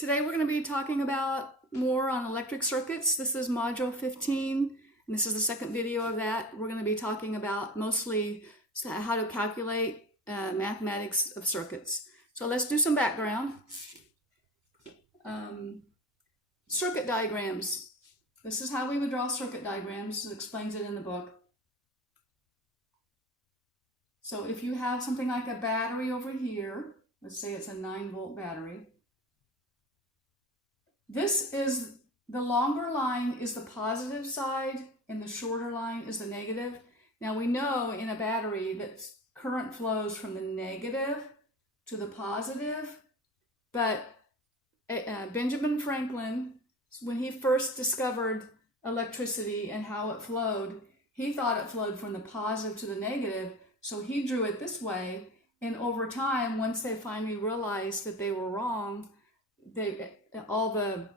Today we're going to be talking about more on electric circuits. This is module 15, and this is the second video of that. We're going to be talking about mostly how to calculate mathematics of circuits. So let's do some background. Circuit diagrams. This is how we would draw circuit diagrams. It explains it in the book. So if you have something like a battery over here, let's say it's a 9-volt battery. This is, the longer line is the positive side and the shorter line is the negative. Now we know in a battery that current flows from the negative to the positive, but Benjamin Franklin, when he first discovered electricity and how it flowed, he thought it flowed from the positive to the negative, so he drew it this way. And over time, once they finally realized that they were wrong, all the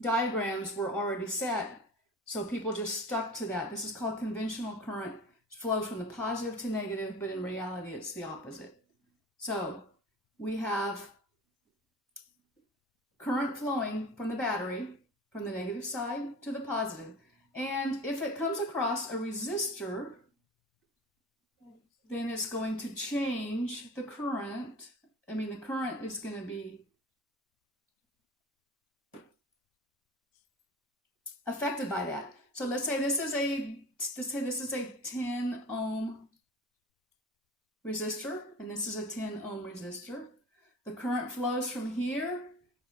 diagrams were already set, so people just stuck to that. This is called conventional current. It flows from the positive to negative, but in reality it's the opposite. So we have current flowing from the battery from the negative side to the positive, and if it comes across a resistor, then it's going to change the current. The current is going to be affected by that. So let's say this is a 10 ohm resistor, and this is a 10 ohm resistor. The current flows from here,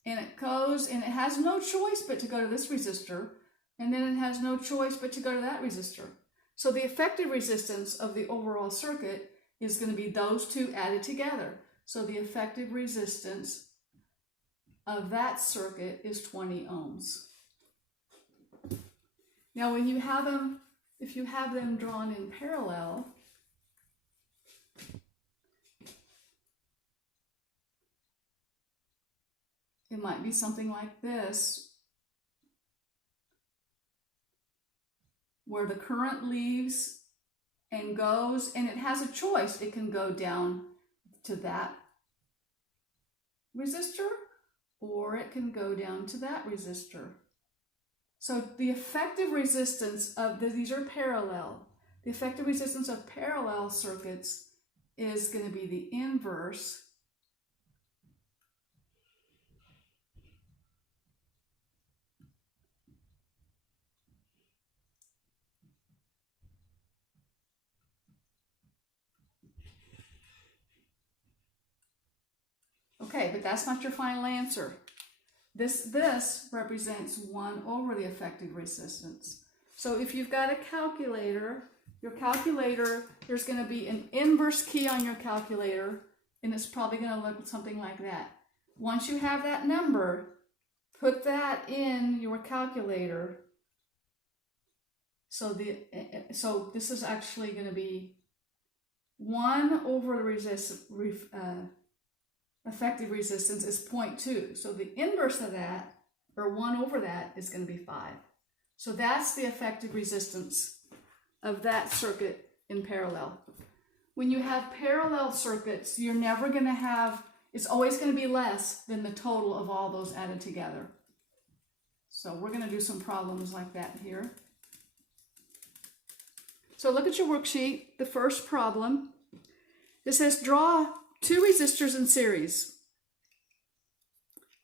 and it goes, and it has no choice but to go to this resistor, and then it has no choice but to go to that resistor. So the effective resistance of the overall circuit is going to be those two added together. So the effective resistance of that circuit is 20 ohms. Now when you have them, if you have them drawn in parallel, it might be something like this, where the current leaves and goes, and it has a choice. It can go down to that resistor, or it can go down to that resistor. So the effective resistance of these are parallel. The effective resistance of parallel circuits is going to be the inverse Okay, but that's not your final answer. This represents 1 over the effective resistance. So if you've got a calculator, your calculator, there's going to be an inverse key on your calculator, and it's probably going to look something like that. Once you have that number, put that in your calculator. So this is actually going to be 1 over the effective resistance is 0.2. So the inverse of that, or 1 over that, is going to be 5. So that's the effective resistance of that circuit in parallel. When you have parallel circuits, you're never going to have, it's always going to be less than the total of all those added together. So we're going to do some problems like that here. So look at your worksheet. The first problem, it says draw 2 resistors in series,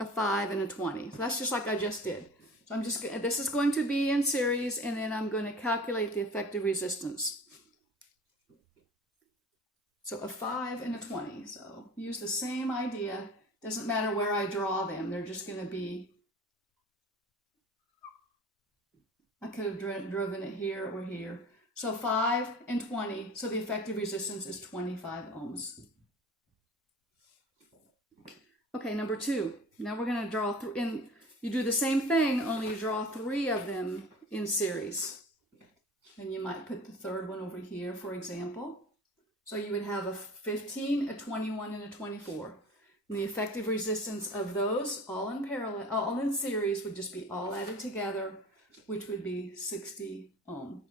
a 5 and a 20. So that's just like I just did. So this is going to be in series, and then I'm going to calculate the effective resistance. So a 5 and a 20. So use the same idea. Doesn't matter where I draw them. They're just going to be, I could have driven it here or here. So 5 and 20. So the effective resistance is 25 ohms. Okay, number 2. Now we're going to draw you do the same thing, only you draw 3 of them in series. And you might put the third one over here, for example. So you would have a 15, a 21, and a 24. And the effective resistance of those, all in parallel, all in series, would just be all added together, which would be 60 ohm.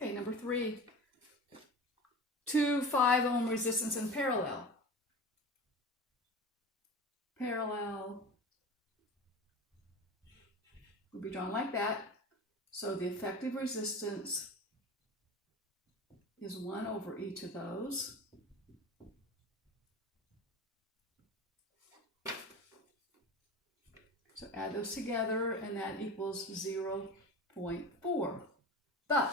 Okay, number 3. two 5 ohm resistance in parallel. Parallel would be drawn like that. So the effective resistance is 1 over each of those. So add those together and that equals 0.4. But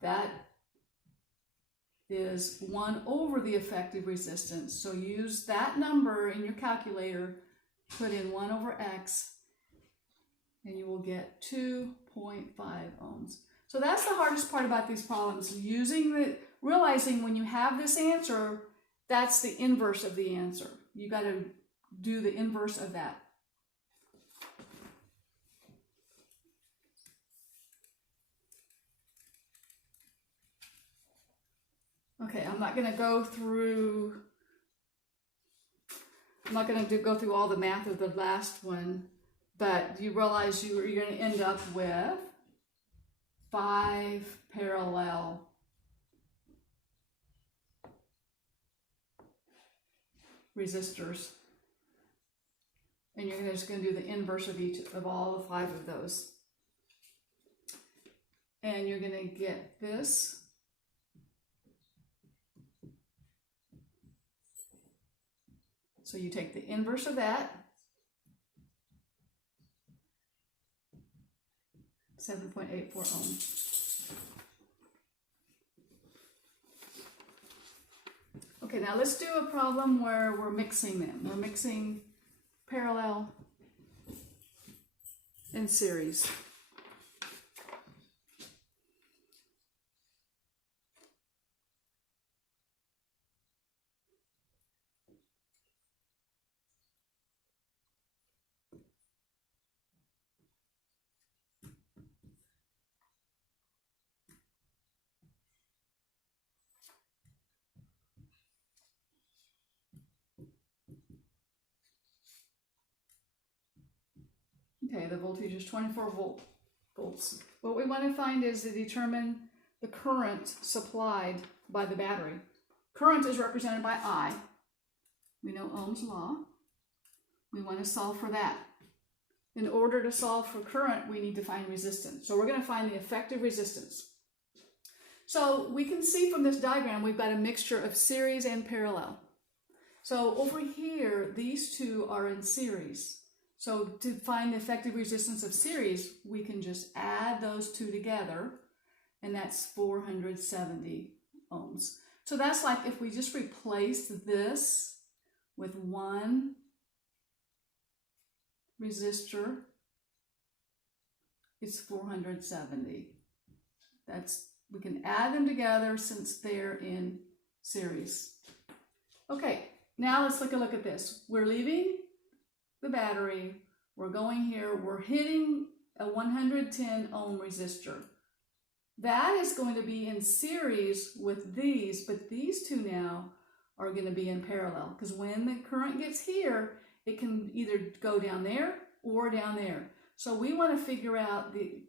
that is 1 over the effective resistance. So use that number in your calculator, put in 1 over x, and you will get 2.5 ohms. So that's the hardest part about these problems, realizing when you have this answer, that's the inverse of the answer. You got to do the inverse of that. Okay, I'm not going to go through all the math of the last one, but you realize you're going to end up with 5 parallel resistors, and you're just going to do the inverse of each of all the 5 of those, and you're going to get this. So you take the inverse of that, 7.84 ohms. Okay, now let's do a problem where we're mixing them. We're mixing parallel and series. Okay, the voltage is 24 volts. What we want to find is to determine the current supplied by the battery. Current is represented by I. We know Ohm's law. We want to solve for that. In order to solve for current, we need to find resistance. So we're going to find the effective resistance. So we can see from this diagram, we've got a mixture of series and parallel. So over here, these two are in series. So to find the effective resistance of series, we can just add those two together, and that's 470 ohms. So that's like if we just replace this with one resistor, it's 470. We can add them together since they're in series. Okay, now let's take a look at this. We're leaving the battery, we're going here, we're hitting a 110 ohm resistor. That is going to be in series with these, but these two now are going to be in parallel, because when the current gets here, it can either go down there or down there. So we want to figure out the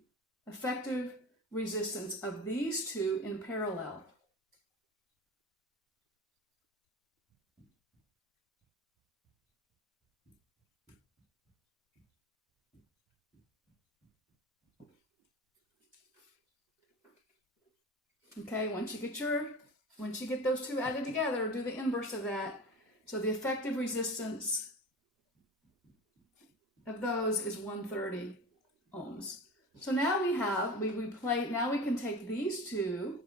effective resistance of these two in parallel. Okay, once you get those two added together, do the inverse of that. So the effective resistance of those is 130 ohms. So now now we can take these two,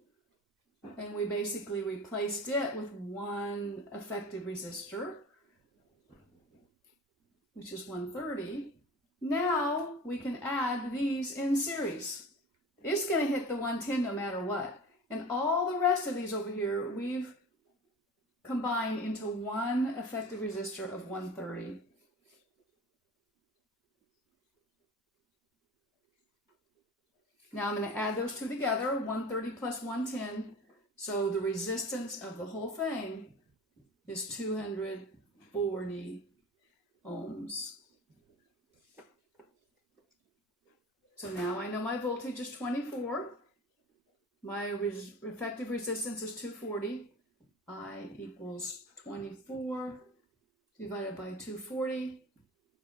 and we basically replaced it with one effective resistor, which is 130. Now we can add these in series. It's going to hit the 110 no matter what. And all the rest of these over here, we've combined into one effective resistor of 130. Now I'm going to add those two together, 130 plus 110. So the resistance of the whole thing is 240 ohms. So now I know my voltage is 24. My effective resistance is 240. I equals 24 divided by 240.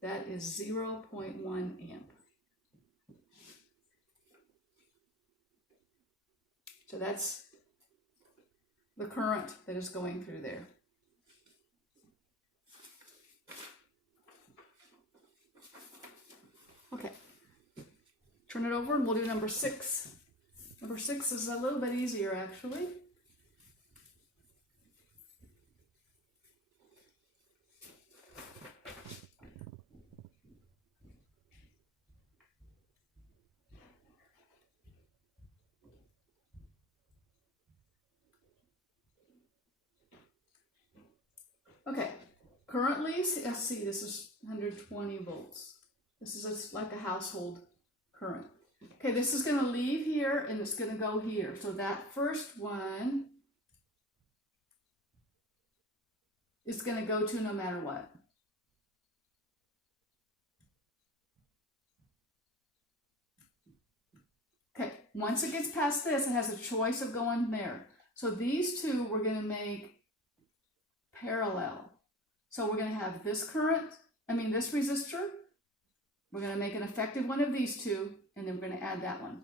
That is 0.1 amp. So that's the current that is going through there. Okay, turn it over and we'll do number 6. Number 6 is a little bit easier actually. Okay, currently, let's see, this is 120 volts. This is like a household current. Okay, this is going to leave here and it's going to go here. So that first one is going to go to no matter what. Okay, once it gets past this, it has a choice of going there. So these two we're going to make parallel. So we're going to have this this resistor. We're going to make an effective one of these two, and then we're going to add that one.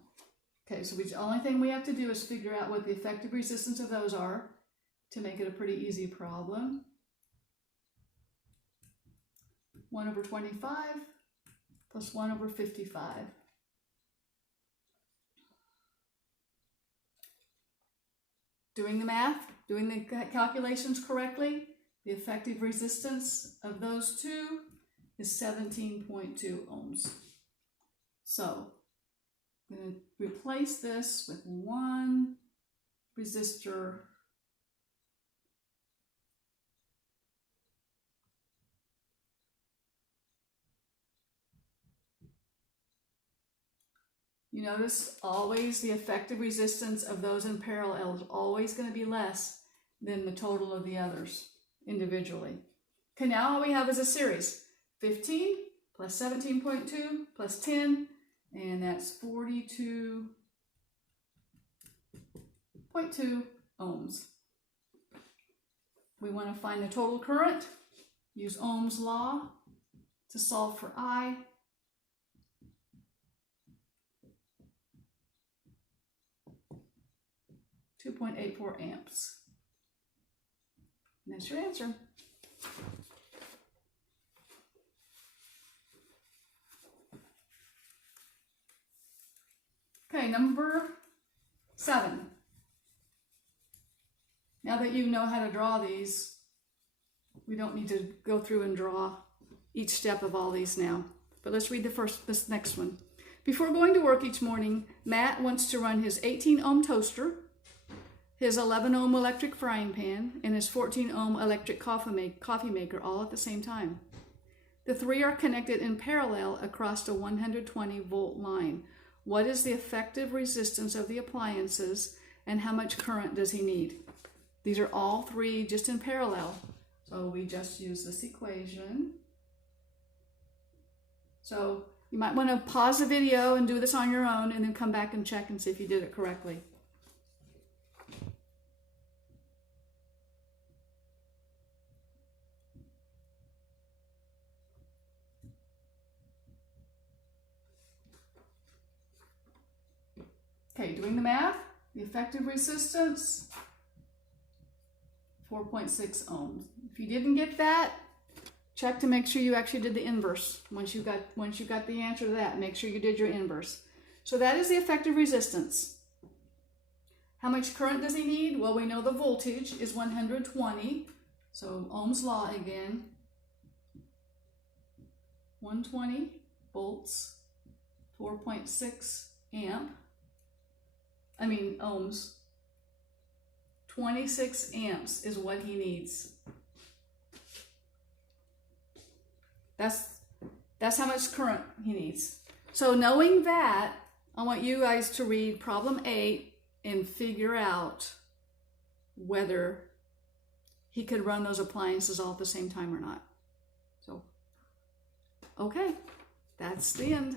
Okay, so the only thing we have to do is figure out what the effective resistance of those are to make it a pretty easy problem. 1 over 25 plus 1 over 55. Doing the math, doing the calculations correctly, the effective resistance of those two is 17.2 ohms. So I'm going to replace this with one resistor You notice always the effective resistance of those in parallel is always going to be less than the total of the others individually. Okay, now all we have is a series. 15 plus 17.2 plus 10, and that's 42.2 ohms. We want to find the total current. Use Ohm's law to solve for I. .84 amps. And that's your answer. Okay, number 7. Now that you know how to draw these, we don't need to go through and draw each step of all these now. But let's read this next one. Before going to work each morning, Matt wants to run his 18 ohm toaster, his 11 ohm electric frying pan, and his 14 ohm electric coffee maker all at the same time. The three are connected in parallel across a 120 volt line. What is the effective resistance of the appliances, and how much current does he need? These are all three just in parallel. So we just use this equation. So you might want to pause the video and do this on your own and then come back and check and see if you did it correctly. Okay, doing the math, the effective resistance, 4.6 ohms. If you didn't get that, check to make sure you actually did the inverse. Once you got the answer to that, make sure you did your inverse. So that is the effective resistance. How much current does he need? Well, we know the voltage is 120. So Ohm's law again. 120 volts, 4.6 ohms. 26 amps is what he needs. That's how much current he needs. So knowing that, I want you guys to read problem 8 and figure out whether he could run those appliances all at the same time or not. So, okay, that's the end.